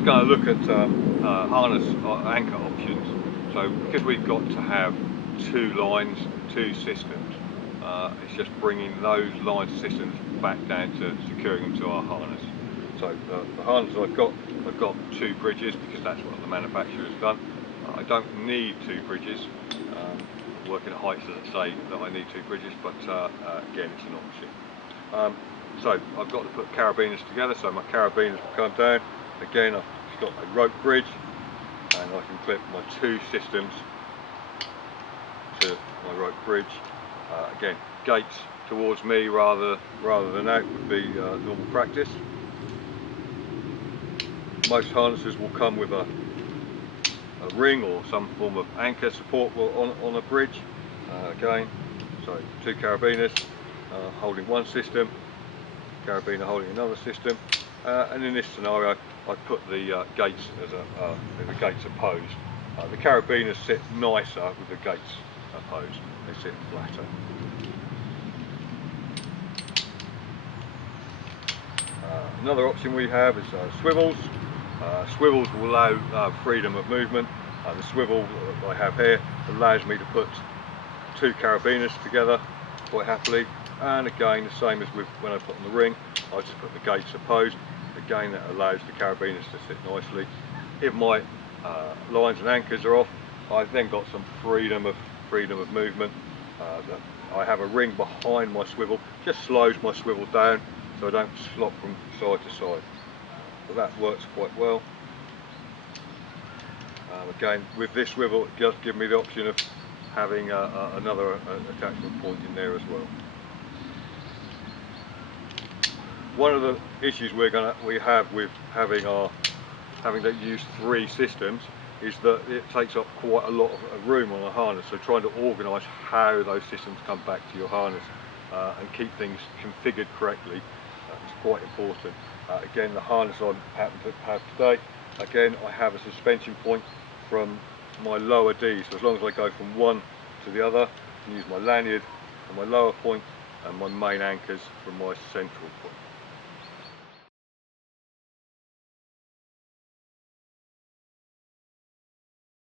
just going to look at harness anchor options. So because we've got to have two lines, two systems, it's just bringing those lines and systems back down to securing them to our harness. So the harness I've got two bridges because that's what the manufacturer has done. I don't need two bridges. Working at heights doesn't say that I need two bridges, but again, it's an option. So I've got to put carabiners together, so my carabiners will come down. Again, I've got a rope bridge, and I can clip my two systems to my rope bridge. Again, gates towards me rather than out would be normal practice. Most harnesses will come with a ring or some form of anchor support on a bridge. Again, so two carabiners holding one system, carabiner holding another system, and in this scenario I put the gates as the gates opposed. The carabiners sit nicer with the gates opposed, they sit flatter. Another option we have is swivels. Swivels will allow freedom of movement. The swivel that I have here allows me to put two carabiners together quite happily, and again the same as with when I put on the ring, I just put the gates opposed. Again, that allows the carabiners to sit nicely. If my lines and anchors are off, I've then got some freedom of movement. I have a ring behind my swivel, just slows my swivel down so I don't slop from side to side. So that works quite well. Again, with this swivel, it does give me the option of having another attachment point in there as well. One of the issues we have with having to use three systems is that it takes up quite a lot of room on a harness. So trying to organise how those systems come back to your harness and keep things configured correctly is quite important. Again, the harness I happen to have today, again I have a suspension point from my lower D, so as long as I go from one to the other, I can use my lanyard and my lower point and my main anchors from my central point.